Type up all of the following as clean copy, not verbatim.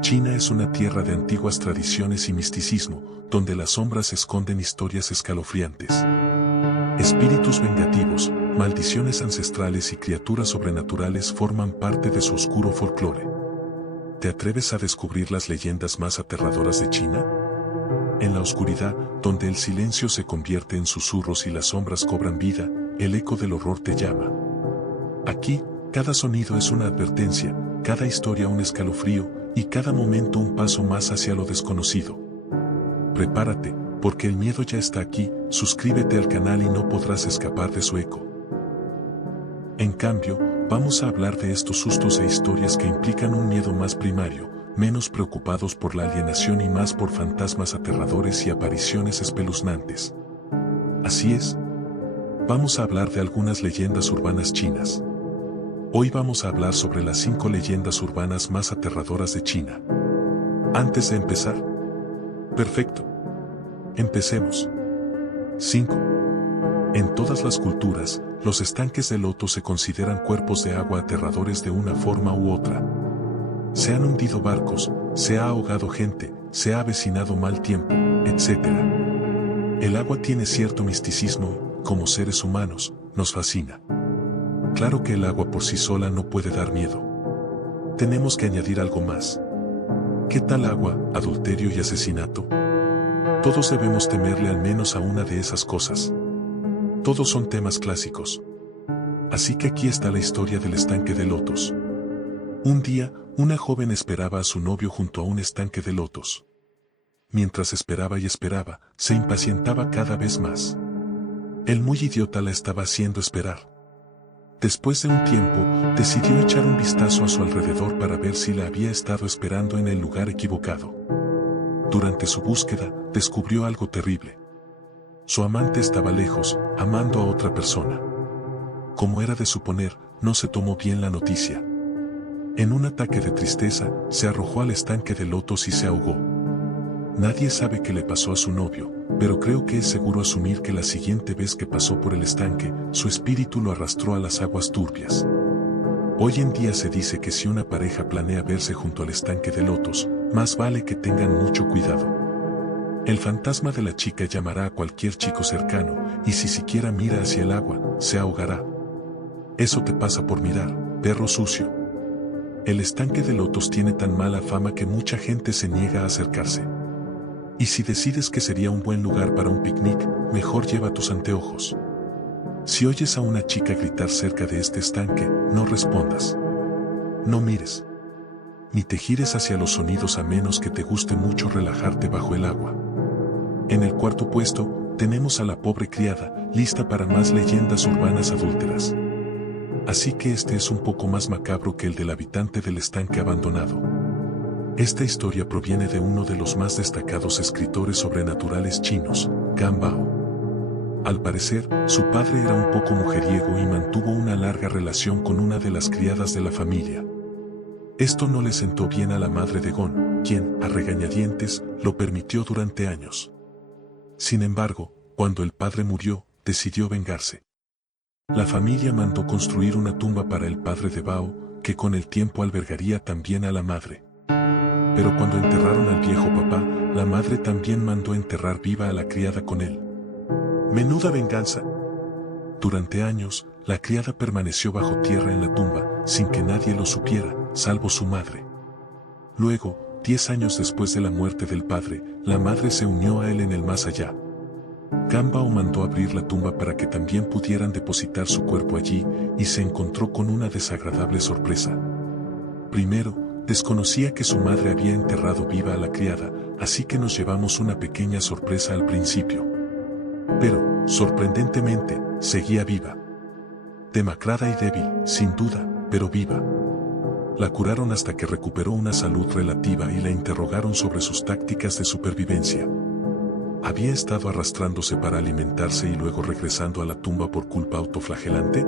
China es una tierra de antiguas tradiciones y misticismo, donde las sombras esconden historias escalofriantes. Espíritus vengativos, maldiciones ancestrales y criaturas sobrenaturales forman parte de su oscuro folclore. ¿Te atreves a descubrir las leyendas más aterradoras de China? En la oscuridad, donde el silencio se convierte en susurros y las sombras cobran vida, el eco del horror te llama. Aquí, cada sonido es una advertencia, cada historia un escalofrío, y cada momento un paso más hacia lo desconocido. Prepárate, porque el miedo ya está aquí, suscríbete al canal y no podrás escapar de su eco. En cambio, vamos a hablar de estos sustos e historias que implican un miedo más primario, menos preocupados por la alienación y más por fantasmas aterradores y apariciones espeluznantes. Así es. Vamos a hablar de algunas leyendas urbanas chinas. Hoy vamos a hablar sobre las 5 leyendas urbanas más aterradoras de China. Antes de empezar. Perfecto. Empecemos. 5. En todas las culturas, los estanques de loto se consideran cuerpos de agua aterradores de una forma u otra. Se han hundido barcos, se ha ahogado gente, se ha avecinado mal tiempo, etc. El agua tiene cierto misticismo, como seres humanos, nos fascina. Claro que el agua por sí sola no puede dar miedo. Tenemos que añadir algo más. ¿Qué tal agua, adulterio y asesinato? Todos debemos temerle al menos a una de esas cosas. Todos son temas clásicos. Así que aquí está la historia del estanque de lotos. Un día, una joven esperaba a su novio junto a un estanque de lotos. Mientras esperaba y esperaba, se impacientaba cada vez más. El muy idiota la estaba haciendo esperar. Después de un tiempo, decidió echar un vistazo a su alrededor para ver si la había estado esperando en el lugar equivocado. Durante su búsqueda, descubrió algo terrible. Su amante estaba lejos, amando a otra persona. Como era de suponer, no se tomó bien la noticia. En un ataque de tristeza, se arrojó al estanque de lotos y se ahogó. Nadie sabe qué le pasó a su novio, pero creo que es seguro asumir que la siguiente vez que pasó por el estanque, su espíritu lo arrastró a las aguas turbias. Hoy en día se dice que si una pareja planea verse junto al estanque de lotos, más vale que tengan mucho cuidado. El fantasma de la chica llamará a cualquier chico cercano, y si siquiera mira hacia el agua, se ahogará. Eso te pasa por mirar, perro sucio. El estanque de lotos tiene tan mala fama que mucha gente se niega a acercarse. Y si decides que sería un buen lugar para un picnic, mejor lleva tus anteojos. Si oyes a una chica gritar cerca de este estanque, no respondas. No mires. Ni te gires hacia los sonidos a menos que te guste mucho relajarte bajo el agua. En el cuarto puesto, tenemos a la pobre criada, lista para más leyendas urbanas adúlteras. Así que este es un poco más macabro que el del habitante del estanque abandonado. Esta historia proviene de uno de los más destacados escritores sobrenaturales chinos, Gan Bao. Al parecer, su padre era un poco mujeriego y mantuvo una larga relación con una de las criadas de la familia. Esto no le sentó bien a la madre de Gon, quien, a regañadientes, lo permitió durante años. Sin embargo, cuando el padre murió, decidió vengarse. La familia mandó construir una tumba para el padre de Bao, que con el tiempo albergaría también a la madre. Pero cuando enterraron al viejo papá, la madre también mandó enterrar viva a la criada con él. ¡Menuda venganza! Durante años, la criada permaneció bajo tierra en la tumba, sin que nadie lo supiera, salvo su madre. Luego, 10 años después de la muerte del padre, la madre se unió a él en el más allá. Gan Bao mandó abrir la tumba para que también pudieran depositar su cuerpo allí, y se encontró con una desagradable sorpresa. Primero, desconocía que su madre había enterrado viva a la criada, así que nos llevamos una pequeña sorpresa al principio. Pero, sorprendentemente, seguía viva. Demacrada y débil, sin duda, pero viva. La curaron hasta que recuperó una salud relativa y la interrogaron sobre sus tácticas de supervivencia. ¿Había estado arrastrándose para alimentarse y luego regresando a la tumba por culpa autoflagelante?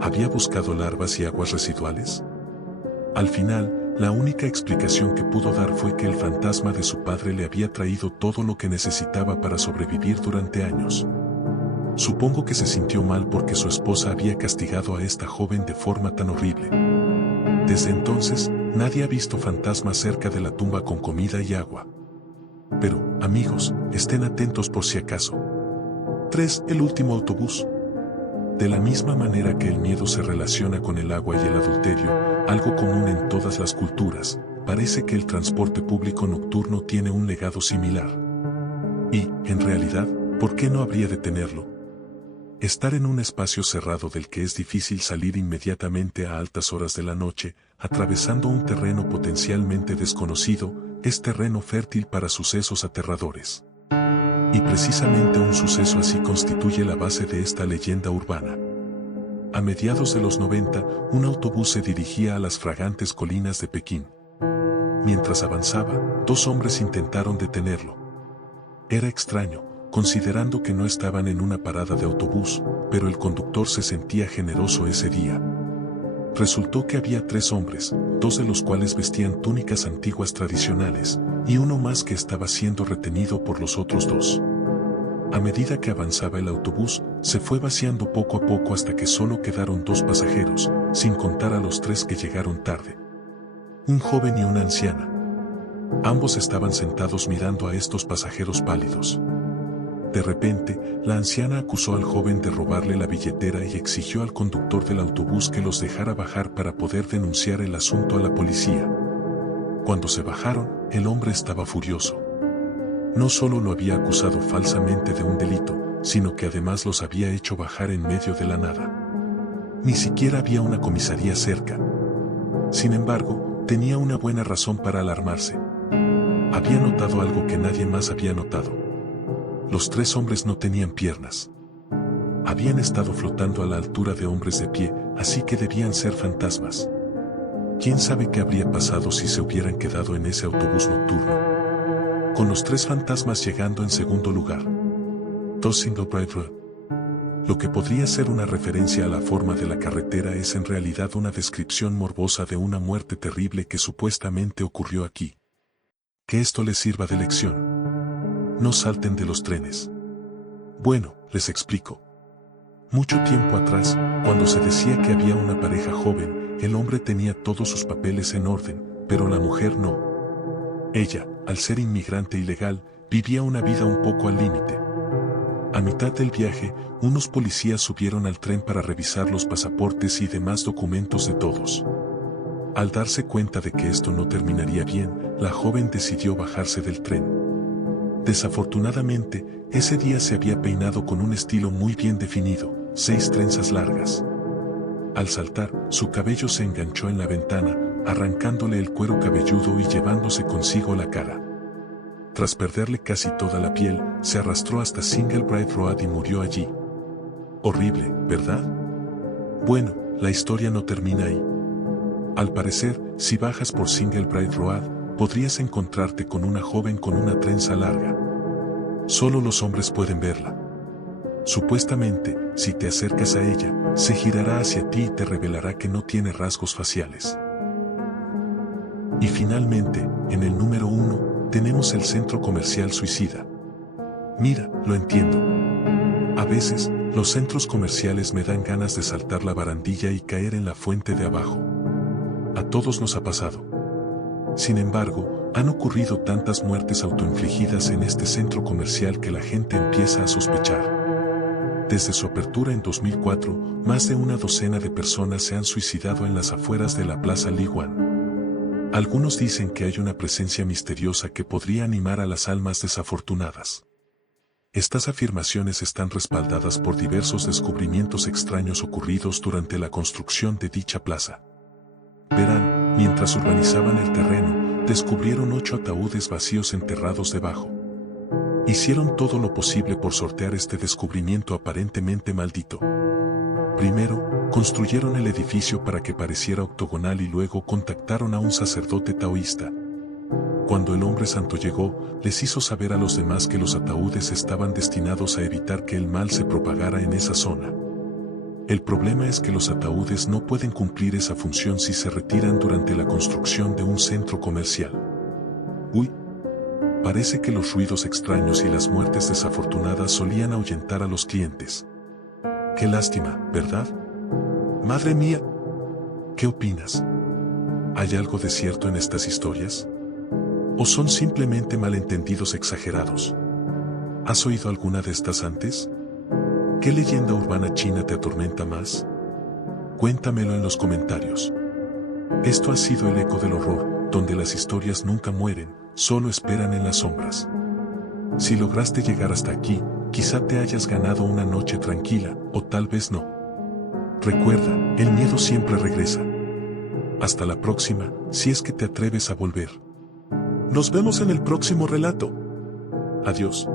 ¿Había buscado larvas y aguas residuales? Al final, la única explicación que pudo dar fue que el fantasma de su padre le había traído todo lo que necesitaba para sobrevivir durante años. Supongo que se sintió mal porque su esposa había castigado a esta joven de forma tan horrible. Desde entonces, nadie ha visto fantasmas cerca de la tumba con comida y agua. Pero, amigos, estén atentos por si acaso. 3. El último autobús. De la misma manera que el miedo se relaciona con el agua y el adulterio, algo común en todas las culturas, parece que el transporte público nocturno tiene un legado similar. Y, en realidad, ¿por qué no habría de tenerlo? Estar en un espacio cerrado del que es difícil salir inmediatamente a altas horas de la noche, atravesando un terreno potencialmente desconocido, es terreno fértil para sucesos aterradores. Y precisamente un suceso así constituye la base de esta leyenda urbana. A mediados de los 90, un autobús se dirigía a las fragantes colinas de Pekín. Mientras avanzaba, 2 hombres intentaron detenerlo. Era extraño, considerando que no estaban en una parada de autobús, pero el conductor se sentía generoso ese día. Resultó que había 3 hombres, 2 de los cuales vestían túnicas antiguas tradicionales, y uno más que estaba siendo retenido por los otros 2. A medida que avanzaba el autobús, se fue vaciando poco a poco hasta que solo quedaron 2 pasajeros, sin contar a los 3 que llegaron tarde. Un joven y una anciana. Ambos estaban sentados mirando a estos pasajeros pálidos. De repente, la anciana acusó al joven de robarle la billetera y exigió al conductor del autobús que los dejara bajar para poder denunciar el asunto a la policía. Cuando se bajaron, el hombre estaba furioso. No solo lo había acusado falsamente de un delito, sino que además los había hecho bajar en medio de la nada. Ni siquiera había una comisaría cerca. Sin embargo, tenía una buena razón para alarmarse. Había notado algo que nadie más había notado. Los 3 hombres no tenían piernas. Habían estado flotando a la altura de hombres de pie, así que debían ser fantasmas. ¿Quién sabe qué habría pasado si se hubieran quedado en ese autobús nocturno? Con los 3 fantasmas llegando en segundo lugar. 2 Single Bright Road. Lo que podría ser una referencia a la forma de la carretera es en realidad una descripción morbosa de una muerte terrible que supuestamente ocurrió aquí. Que esto les sirva de lección. No salten de los trenes. Bueno, les explico. Mucho tiempo atrás, cuando se decía que había una pareja joven, el hombre tenía todos sus papeles en orden, pero la mujer no. Ella, al ser inmigrante ilegal, vivía una vida un poco al límite. A mitad del viaje, unos policías subieron al tren para revisar los pasaportes y demás documentos de todos. Al darse cuenta de que esto no terminaría bien, la joven decidió bajarse del tren. Desafortunadamente, ese día se había peinado con un estilo muy bien definido, 6 trenzas largas. Al saltar, su cabello se enganchó en la ventana, arrancándole el cuero cabelludo y llevándose consigo la cara. Tras perderle casi toda la piel, se arrastró hasta Single Bright Road y murió allí. Horrible, ¿verdad? Bueno, la historia no termina ahí. Al parecer, si bajas por Single Bright Road, podrías encontrarte con una joven con una trenza larga. Solo los hombres pueden verla. Supuestamente, si te acercas a ella, se girará hacia ti y te revelará que no tiene rasgos faciales. Y finalmente, en el número 1, tenemos el centro comercial suicida. Mira, lo entiendo. A veces, los centros comerciales me dan ganas de saltar la barandilla y caer en la fuente de abajo. A todos nos ha pasado. Sin embargo, han ocurrido tantas muertes autoinfligidas en este centro comercial que la gente empieza a sospechar. Desde su apertura en 2004, más de una docena de personas se han suicidado en las afueras de la Plaza Li Wan. Algunos dicen que hay una presencia misteriosa que podría animar a las almas desafortunadas. Estas afirmaciones están respaldadas por diversos descubrimientos extraños ocurridos durante la construcción de dicha plaza. Verán, mientras urbanizaban el terreno, descubrieron 8 ataúdes vacíos enterrados debajo. Hicieron todo lo posible por sortear este descubrimiento aparentemente maldito. Primero, construyeron el edificio para que pareciera octogonal y luego contactaron a un sacerdote taoísta. Cuando el hombre santo llegó, les hizo saber a los demás que los ataúdes estaban destinados a evitar que el mal se propagara en esa zona. El problema es que los ataúdes no pueden cumplir esa función si se retiran durante la construcción de un centro comercial. Uy, parece que los ruidos extraños y las muertes desafortunadas solían ahuyentar a los clientes. Qué lástima, ¿verdad? Madre mía, ¿qué opinas? ¿Hay algo de cierto en estas historias? ¿O son simplemente malentendidos exagerados? ¿Has oído alguna de estas antes? ¿Qué leyenda urbana china te atormenta más? Cuéntamelo en los comentarios. Esto ha sido El Eco del Horror, donde las historias nunca mueren, solo esperan en las sombras. Si lograste llegar hasta aquí, quizá te hayas ganado una noche tranquila, o tal vez no. Recuerda, el miedo siempre regresa. Hasta la próxima, si es que te atreves a volver. Nos vemos en el próximo relato. Adiós.